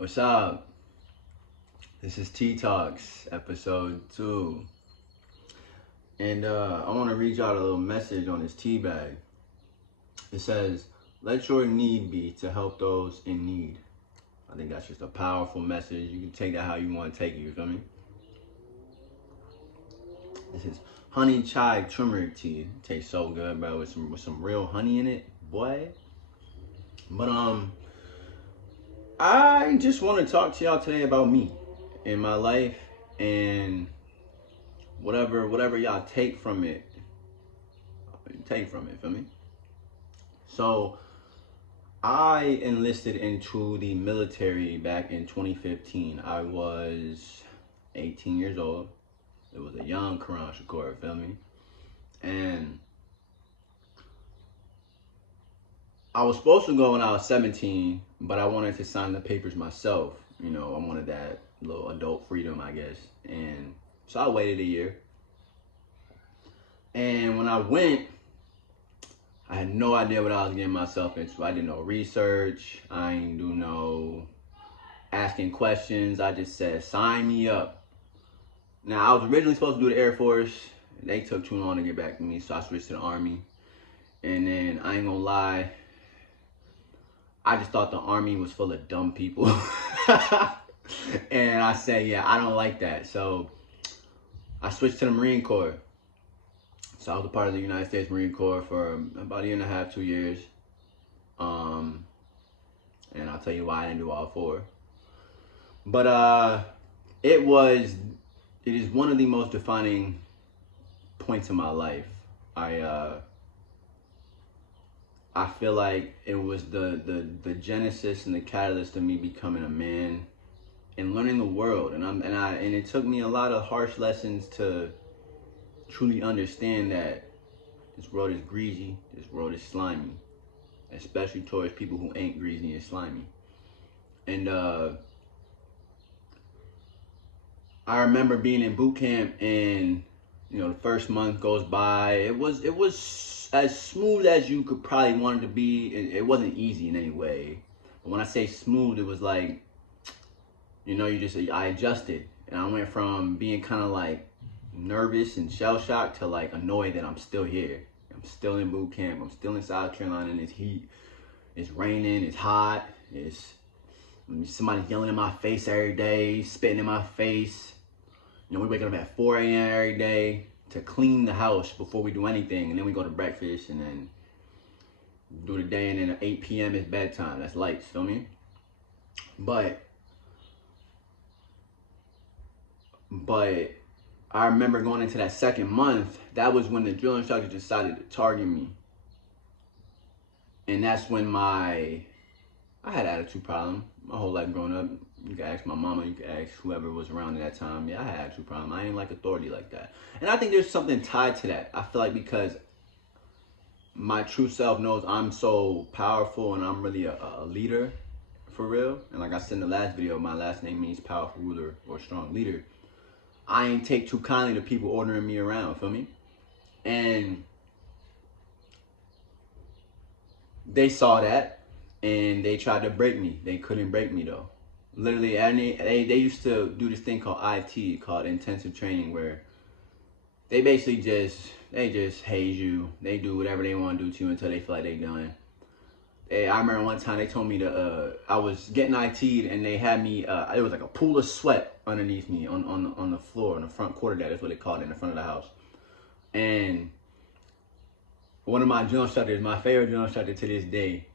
What's up? This is Tea Talks, episode 2. And I want to read y'all a little message on this tea bag. It says, let your need be to help those in need. I think that's just a powerful message. You can take that how you want to take it, you feel me? This is honey chai turmeric tea. It tastes so good, bro, with some real honey in it, boy. But I just want to talk to y'all today about me and my life and whatever y'all take from it, feel me? So I enlisted into the military back in 2015. I was 18 years old. It was a young Qu'ran-Shakur, feel me? And I was supposed to go when I was 17, but I wanted to sign the papers myself. You know, I wanted that little adult freedom, I guess. And so I waited a year. And when I went, I had no idea what I was getting myself into. I did no research. I ain't do no asking questions. I just said, sign me up. Now, I was originally supposed to do the Air Force. They took too long to get back to me, so I switched to the Army. And then, I ain't gonna lie, I just thought the Army was full of dumb people. And I said, yeah, I don't like that. So I switched to the Marine Corps. So I was a part of the United States Marine Corps for about a year and a half, 2 years. And I'll tell you why I didn't do all 4. But it is one of the most defining points in my life. I feel like it was the genesis and the catalyst of me becoming a man and learning the world. And it took me a lot of harsh lessons to truly understand that this world is greasy, this world is slimy, especially towards people who ain't greasy and slimy. And I remember being in boot camp, and you know, the first month goes by. It was as smooth as you could probably want it to be. It wasn't easy in any way. But when I say smooth, it was like, you know, I adjusted, and I went from being kind of like nervous and shell-shocked to like annoyed that I'm still here. I'm still in boot camp. I'm still in South Carolina in this heat. It's raining. It's hot. It's somebody yelling in my face every day, spitting in my face. You know, we waking up at 4 a.m. every day to clean the house before we do anything, and then we go to breakfast and then do the day, and then at 8 p.m. is bedtime. That's lights, feel me? But I remember going into that second month, that was when the drill instructor decided to target me. And that's when I had an attitude problem my whole life growing up. You can ask my mama, you can ask whoever was around at that time. Yeah, I had an attitude problem. I ain't like authority like that. And I think there's something tied to that. I feel like because my true self knows I'm so powerful and I'm really a leader for real. And like I said in the last video, my last name means powerful ruler or strong leader. I ain't take too kindly to people ordering me around, feel me? And they saw that and they tried to break me. They couldn't break me though. Literally, they used to do this thing called IT, called intensive training, where they basically just haze you. They do whatever they want to do to you until they feel like they done. I remember one time they told me I was getting IT'd and they had me, it was like a pool of sweat underneath me on the floor, in the front quarter, that's what they called it, in the front of the house. And one of my drill instructors, my favorite drill instructor to this day,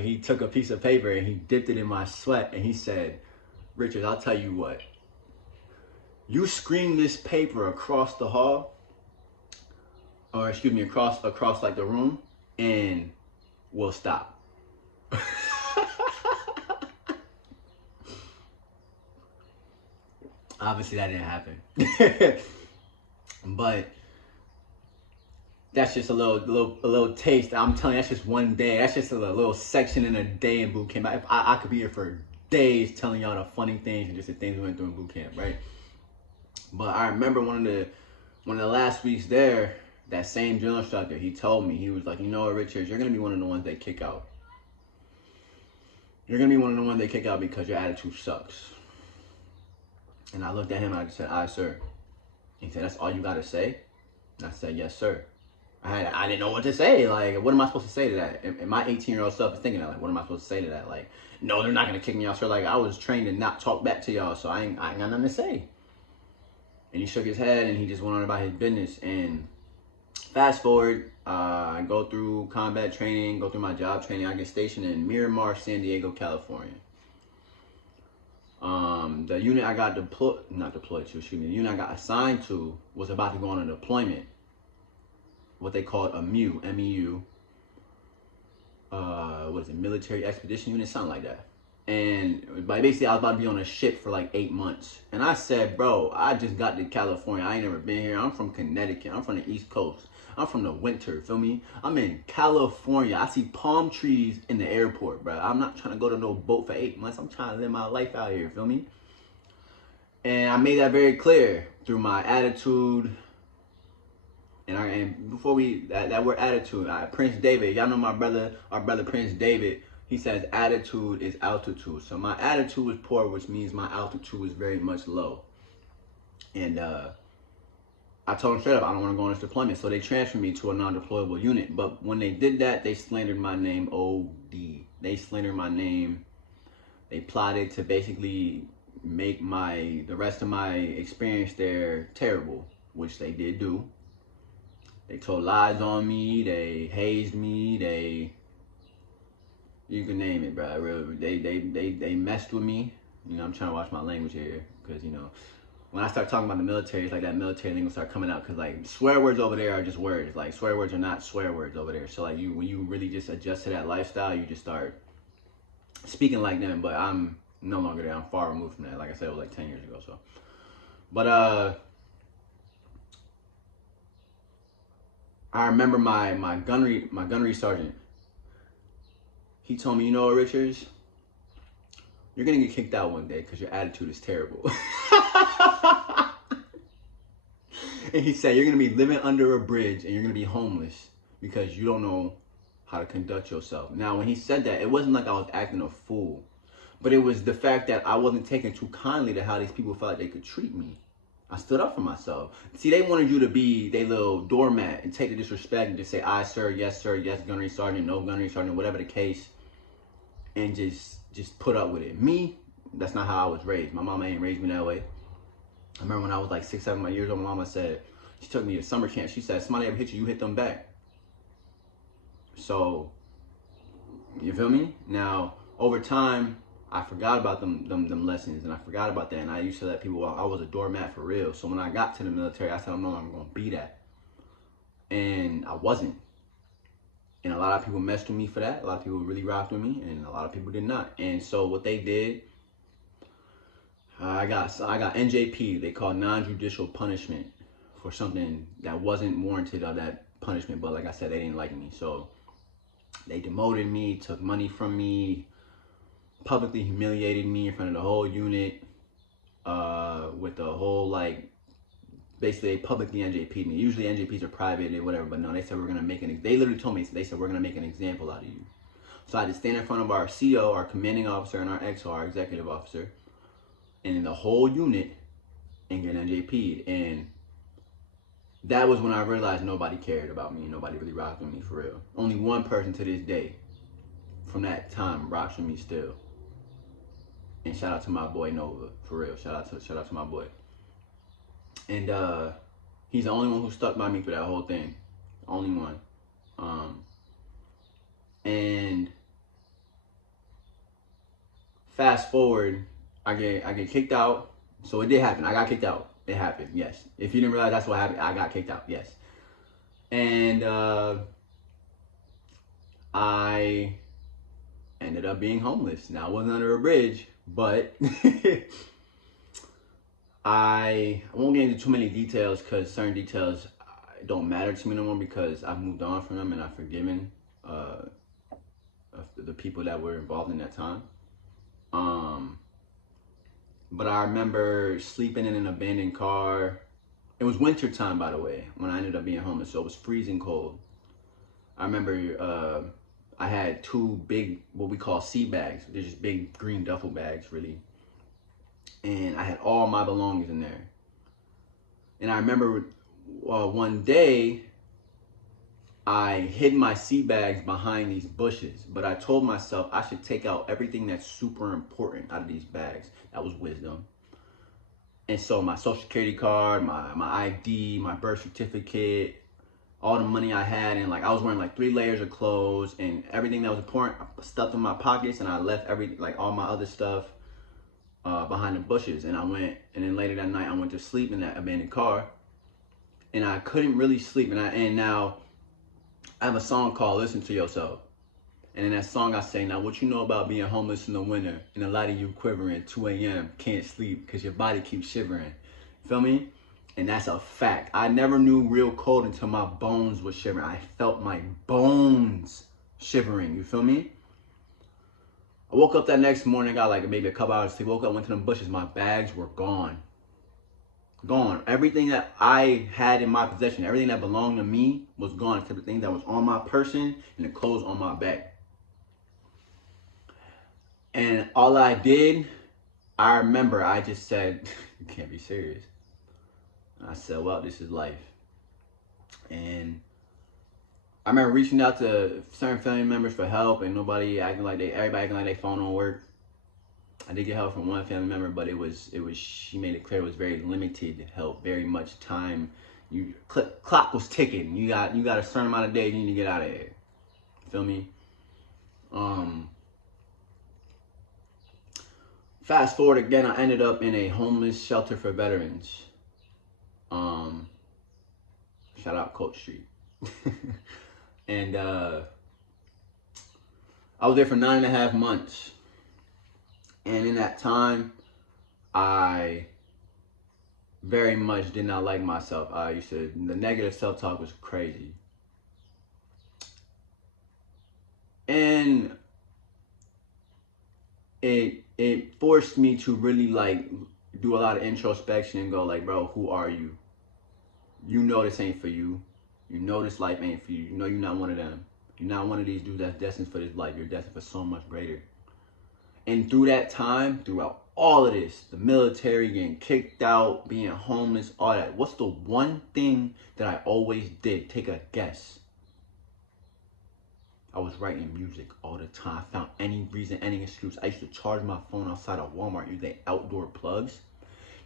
he took a piece of paper and he dipped it in my sweat and he said, Richard, I'll tell you what, you scream this paper across the hall, or excuse me, across like the room, and we'll stop. Obviously that didn't happen. But that's just a little taste. I'm telling you, that's just one day. That's just a little section in a day in boot camp. I could be here for days telling y'all the funny things and just the things we went through in boot camp, right? But I remember one of the last weeks there, that same drill instructor, he told me, he was like, you know what, Richard, you're gonna be one of the ones they kick out. you're going to be one of the ones they kick out because your attitude sucks. And I looked at him and I just said, "Aye, sir." He said, "That's all you got to say?" And I said, "Yes, sir." I didn't know what to say. Like, what am I supposed to say to that? And my 18-year-old self is thinking that, like, what am I supposed to say to that? Like, no, they're not going to kick me out, sir. Like, I was trained to not talk back to y'all, so I ain't got nothing to say. And he shook his head and he just went on about his business. And fast forward, I go through combat training, go through my job training. I get stationed in Miramar, San Diego, California. The unit I got the unit I got assigned to was about to go on a deployment. What they called a MEU, M-E-U. What is it, military expedition unit, something like that. And basically I was about to be on a ship for like 8 months. And I said, bro, I just got to California. I ain't never been here. I'm from Connecticut. I'm from the East Coast. I'm from the winter, feel me? I'm in California. I see palm trees in the airport, bro. I'm not trying to go to no boat for 8 months. I'm trying to live my life out here, feel me? And I made that very clear through my attitude. And before that word attitude, Prince David, y'all know my brother, our brother Prince David, he says attitude is altitude. So my attitude is poor, which means my altitude is very much low. And I told him straight up, I don't want to go on this deployment. So they transferred me to a non-deployable unit. But when they did that, they slandered my name OD. They slandered my name. They plotted to basically make the rest of my experience there terrible, which they did do. They told lies on me, they hazed me, you can name it, bro. Really, they messed with me. You know, I'm trying to watch my language here, because, you know, when I start talking about the military, it's like that military thing will start coming out, because, like, swear words over there are just words. Like, swear words are not swear words over there. So, like, when you really just adjust to that lifestyle, you just start speaking like them. But I'm no longer there. I'm far removed from that. Like I said, it was like 10 years ago, so. But, I remember my gunnery sergeant. He told me, you know what, Richards, you're gonna get kicked out one day because your attitude is terrible. And he said, you're gonna be living under a bridge and you're gonna be homeless because you don't know how to conduct yourself. Now, when he said that, it wasn't like I was acting a fool, but it was the fact that I wasn't taking too kindly to how these people felt like they could treat me. I stood up for myself. See, they wanted you to be their little doormat and take the disrespect and just say, "Aye, sir, yes, gunnery sergeant, no gunnery sergeant," whatever the case, and just put up with it. Me, that's not how I was raised. My mama ain't raised me that way. I remember when I was like 6, 7 years old, my mama said, she took me to summer camp. She said, "Somebody ever hit you, you hit them back." So, you feel me? Now, over time, I forgot about them lessons, and I forgot about that, and I used to let people walk. I was a doormat for real. So when I got to the military, I said, I'm no longer going to be that. And I wasn't. And a lot of people messed with me for that. A lot of people really rocked with me, and a lot of people did not. And so what they did, I got NJP. They call non-judicial punishment for something that wasn't warranted of that punishment. But like I said, they didn't like me. So they demoted me, took money from me, publicly humiliated me in front of the whole unit, with the whole, like, basically they publicly NJP'd me. Usually NJPs are private and whatever, but no, they said we're gonna make they literally told me, they said we're gonna make an example out of you. So I had to stand in front of our CO, our commanding officer, and our XO, our executive officer, and in the whole unit, and get NJP'd. And that was when I realized nobody cared about me. Nobody really rocked with me for real. Only one person to this day from that time rocks with me still. And shout out to my boy Nova, for real. Shout out to my boy. And he's the only one who stuck by me through that whole thing. Only one. And fast forward, I get kicked out. So it did happen. I got kicked out. It happened, yes. If you didn't realize that's what happened, I got kicked out, yes. And I ended up being homeless. Now, I wasn't under a bridge, but I won't get into too many details because certain details don't matter to me no more because I've moved on from them and I've forgiven the people that were involved in that time. But I remember sleeping in an abandoned car. It was winter time, by the way, when I ended up being homeless, so it was freezing cold. I remember I had two big, what we call sea bags. They're just big green duffel bags, really. And I had all my belongings in there. And I remember one day I hid my sea bags behind these bushes, but I told myself I should take out everything that's super important out of these bags. That was wisdom. And so my social security card, my ID, my birth certificate, all the money I had, and like I was wearing like 3 layers of clothes, and everything that was important I stuffed in my pockets, and I left all my other stuff behind the bushes. And I went, and then later that night I went to sleep in that abandoned car, and I couldn't really sleep. And now I have a song called "Listen to Yourself," and in that song I say, now what you know about being homeless in the winter, and a lot of you quivering 2 a.m. can't sleep because your body keeps shivering. Feel me? And that's a fact. I never knew real cold until my bones were shivering. I felt my bones shivering. You feel me? I woke up that next morning, got like maybe a couple hours sleep. Woke up, went to them bushes. My bags were gone. Gone. Everything that I had in my possession, everything that belonged to me was gone, except the thing that was on my person and the clothes on my back. And all I did, I remember I just said, you can't be serious. And I said, well, this is life. And I remember reaching out to certain family members for help, and everybody acting like their phone don't work. I did get help from one family member, but she made it clear it was very limited help, very much time. Clock was ticking. You got a certain amount of days you need to get out of here. Feel me? Fast forward again, I ended up in a homeless shelter for veterans. Shout out Coach Street. And I was there for 9.5 months. And in that time, I very much did not like myself. The negative self-talk was crazy. And it forced me to really like do a lot of introspection and go like, bro, who are you? You know this ain't for you. You know this life ain't for you. You know you're not one of them. You're not one of these dudes that's destined for this life. You're destined for so much greater. And through that time, throughout all of this, the military, getting kicked out, being homeless, all that, what's the one thing that I always did? Take a guess. I was writing music all the time. I found any reason, any excuse. I used to charge my phone outside of Walmart using outdoor plugs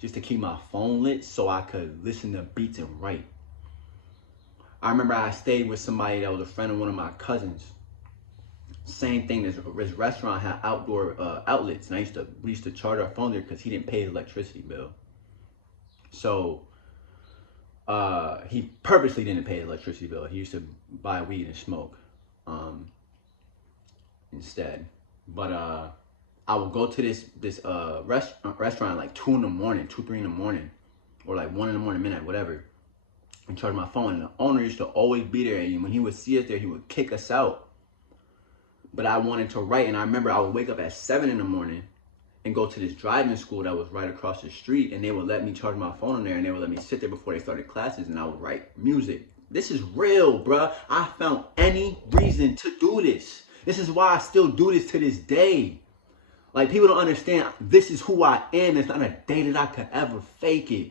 just to keep my phone lit so I could listen to beats and write. I remember I stayed with somebody that was a friend of one of my cousins. Same thing, this restaurant had outdoor outlets, and we used to charge our phone there because he didn't pay his electricity bill. So he purposely didn't pay his electricity bill. He used to buy weed and smoke instead. But I would go to this restaurant like 2 in the morning, 2, 3 in the morning, or like 1 in the morning, midnight, whatever, and charge my phone. And the owner used to always be there, and when he would see us there, he would kick us out. But I wanted to write, and I remember I would wake up at 7 in the morning and go to this driving school that was right across the street, and they would let me charge my phone in there, and they would let me sit there before they started classes, and I would write music. This is real, bruh. I found any reason to do this. This is why I still do this to this day. Like, people don't understand, this is who I am. It's not a day that I could ever fake it.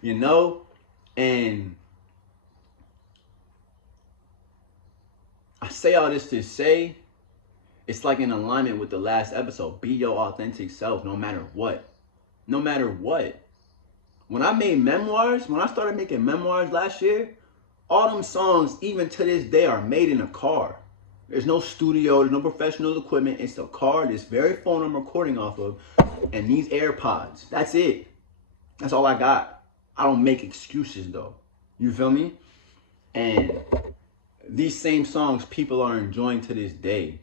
You know? And I say all this to say, it's like in alignment with the last episode. Be your authentic self, no matter what. No matter what. When I made memoirs, when I started making memoirs last year, all them songs, even to this day, are made in a car. There's no studio, there's no professional equipment. It's a car, this very phone I'm recording off of, and these AirPods. That's it. That's all I got. I don't make excuses, though. You feel me? And these same songs people are enjoying to this day.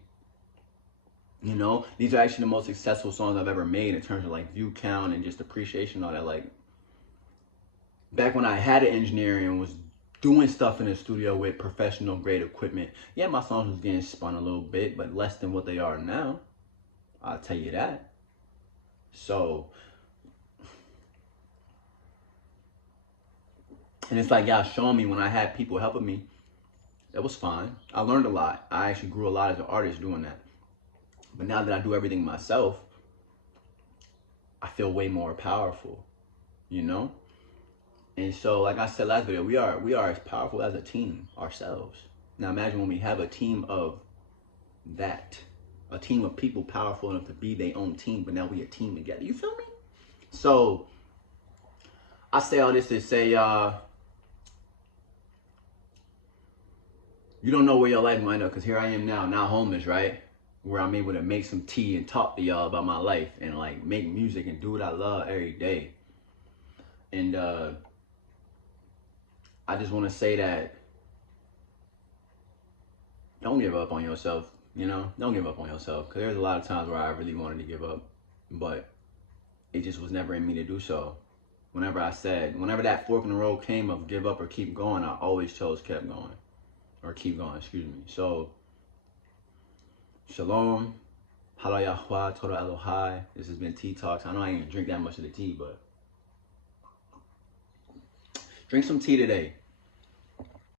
You know, these are actually the most successful songs I've ever made in terms of like view count and just appreciation, all that. Like, back when I had an engineer and was doing stuff in the studio with professional grade equipment, yeah, my songs was getting spun a little bit, but less than what they are now. I'll tell you that. So, and it's like y'all showing me when I had people helping me, It was fine. I learned a lot. I actually grew a lot as an artist doing that. But now that I do everything myself, I feel way more powerful, you know? And so, like I said last video, we are as powerful as a team ourselves. Now imagine when we have a team of that, a team of people powerful enough to be their own team, but now we a team together. You feel me? So I say all this to say, you don't know where your life might end up, because here I am now homeless, right? Where I'm able to make some tea and talk to y'all about my life and like make music and do what I love every day. And I just want to say that don't give up on yourself, you know? Don't give up on yourself, because there's a lot of times where I really wanted to give up, but it just was never in me to do so. Whenever that fork in the road came of give up or keep going, I always chose keep going. Or keep going, excuse me. So, shalom, hala Yahweh, Torah Elohai. This has been Tea Talks. I know I ain't gonna drink that much of the tea, but drink some tea today.